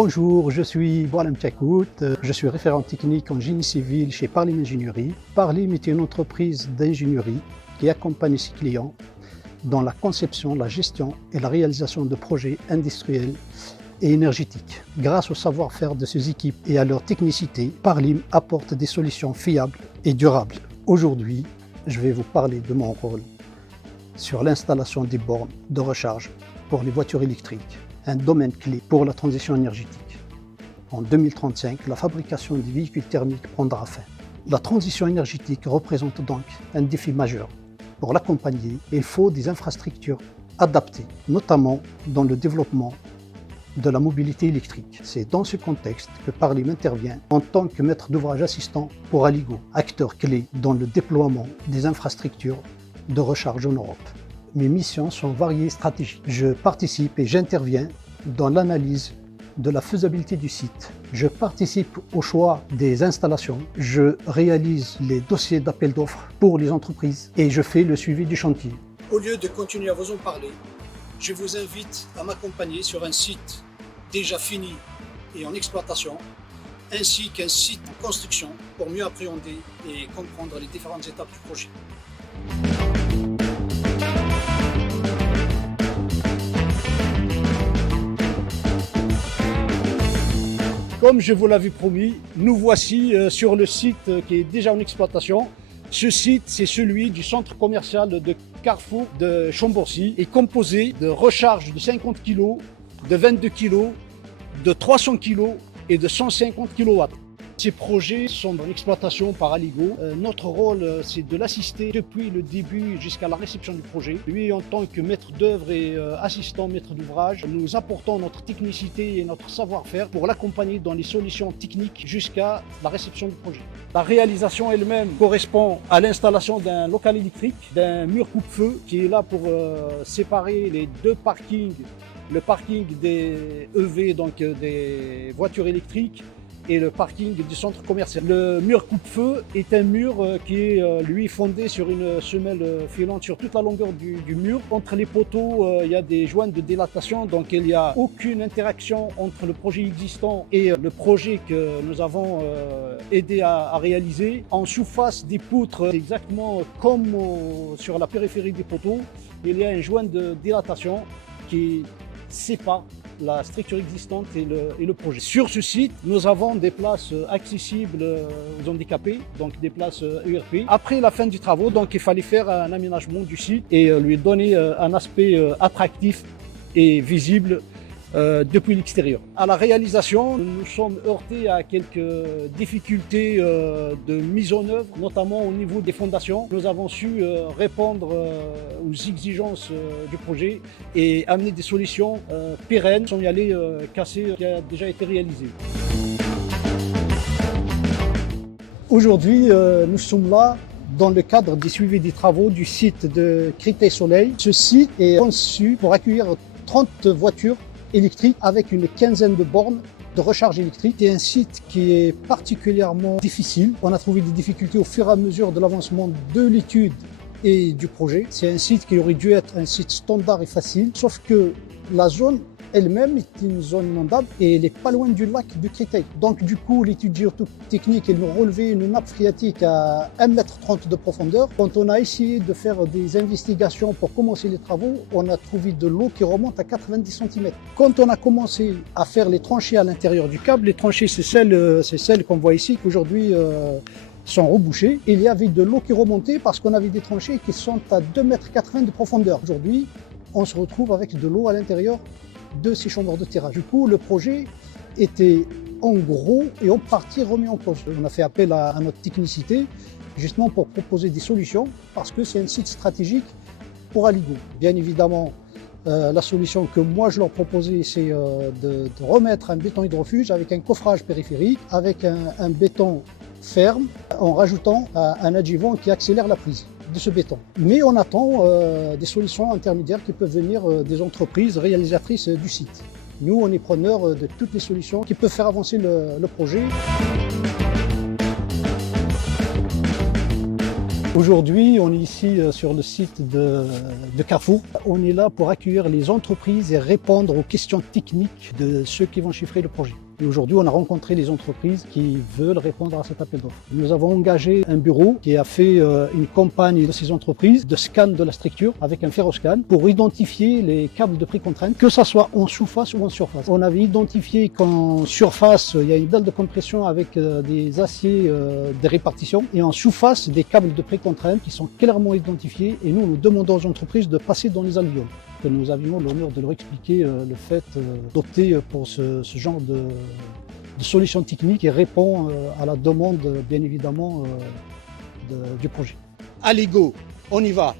Bonjour, je suis Boualem Tchakout, je suis référent technique en génie civil chez Parlim Ingénierie. Parlim est une entreprise d'ingénierie qui accompagne ses clients dans la conception, la gestion et la réalisation de projets industriels et énergétiques. Grâce au savoir-faire de ses équipes et à leur technicité, Parlim apporte des solutions fiables et durables. Aujourd'hui, je vais vous parler de mon rôle sur l'installation des bornes de recharge pour les voitures électriques, un domaine clé pour la transition énergétique. En 2035, la fabrication des véhicules thermiques prendra fin. La transition énergétique représente donc un défi majeur. Pour l'accompagner, il faut des infrastructures adaptées, notamment dans le développement de la mobilité électrique. C'est dans ce contexte que Parlim intervient en tant que maître d'ouvrage assistant pour Aligo, acteur clé dans le déploiement des infrastructures de recharge en Europe. Mes missions sont variées et stratégiques. Je participe et j'interviens dans l'analyse de la faisabilité du site. Je participe au choix des installations. Je réalise les dossiers d'appel d'offres pour les entreprises et je fais le suivi du chantier. Au lieu de continuer à vous en parler, je vous invite à m'accompagner sur un site déjà fini et en exploitation, ainsi qu'un site en construction pour mieux appréhender et comprendre les différentes étapes du projet. Comme je vous l'avais promis, nous voici sur le site qui est déjà en exploitation. Ce site, c'est celui du centre commercial de Carrefour de Chambourcy, est composé de recharges de 50 kg, de 22 kg, de 300 kg et de 150 kW. Ces projets sont en exploitation par Aligo. Notre rôle, c'est de l'assister depuis le début jusqu'à la réception du projet. Lui, en tant que maître d'œuvre et assistant maître d'ouvrage, nous apportons notre technicité et notre savoir-faire pour l'accompagner dans les solutions techniques jusqu'à la réception du projet. La réalisation elle-même correspond à l'installation d'un local électrique, d'un mur coupe-feu qui est là pour séparer les deux parkings, le parking des EV, donc des voitures électriques, et le parking du centre commercial. Le mur coupe-feu est un mur qui est lui fondé sur une semelle filante sur toute la longueur du mur. Entre les poteaux, il y a des joints de dilatation, donc il n'y a aucune interaction entre le projet existant et le projet que nous avons aidé à réaliser. En sous-face des poutres, exactement comme sur la périphérie des poteaux, il y a un joint de dilatation qui sépare la structure existante et le projet. Sur ce site, nous avons des places accessibles aux handicapés, donc des places ERP. Après la fin des travaux, donc il fallait faire un aménagement du site et lui donner un aspect attractif et visible depuis l'extérieur. À la réalisation, nous sommes heurtés à quelques difficultés de mise en œuvre, notamment au niveau des fondations. Nous avons su répondre aux exigences du projet et amener des solutions pérennes sans y aller casser ce qui a déjà été réalisé. Aujourd'hui, nous sommes là dans le cadre du suivi des travaux du site de Créteil-Soleil. Ce site est conçu pour accueillir 30 voitures électrique avec une quinzaine de bornes de recharge électrique. C'est un site qui est particulièrement difficile. On a trouvé des difficultés au fur et à mesure de l'avancement de l'étude et du projet. C'est un site qui aurait dû être un site standard et facile, sauf que la zone elle-même est une zone inondable et elle n'est pas loin du lac de Créteil. Donc du coup, l'étude géotechnique, elle nous relevait une nappe phréatique à 1,30 m de profondeur. Quand on a essayé de faire des investigations pour commencer les travaux, on a trouvé de l'eau qui remonte à 90 cm. Quand on a commencé à faire les tranchées à l'intérieur du câble, les tranchées c'est celles qu'on voit ici, qu'aujourd'hui sont rebouchées. Il y avait de l'eau qui remontait parce qu'on avait des tranchées qui sont à 2,80 m de profondeur. Aujourd'hui, on se retrouve avec de l'eau à l'intérieur de ces chambres de tirage. Du coup, le projet était en gros et en partie remis en cause. On a fait appel à notre technicité justement pour proposer des solutions parce que c'est un site stratégique pour Aligo. Bien évidemment, la solution que moi je leur proposais, c'est de remettre un béton hydrofuge avec un coffrage périphérique, avec un béton ferme, en rajoutant un adjuvant qui accélère la prise de ce béton. Mais on attend des solutions intermédiaires qui peuvent venir des entreprises réalisatrices du site. Nous, on est preneurs de toutes les solutions qui peuvent faire avancer le projet. Aujourd'hui, on est ici sur le site de Carrefour. On est là pour accueillir les entreprises et répondre aux questions techniques de ceux qui vont chiffrer le projet. Et aujourd'hui, on a rencontré les entreprises qui veulent répondre à cet appel d'offres. Nous avons engagé un bureau qui a fait une campagne de ces entreprises de scan de la structure avec un ferroscan pour identifier les câbles de précontrainte, que ce soit en sous-face ou en surface. On avait identifié qu'en surface, il y a une dalle de compression avec des aciers de répartition et en sous-face, des câbles de précontrainte qui sont clairement identifiés et nous demandons aux entreprises de passer dans les alvéoles. Que nous avions l'honneur de leur expliquer le fait d'opter pour ce genre de solution technique qui répond à la demande, bien évidemment, du projet. Allez go, on y va.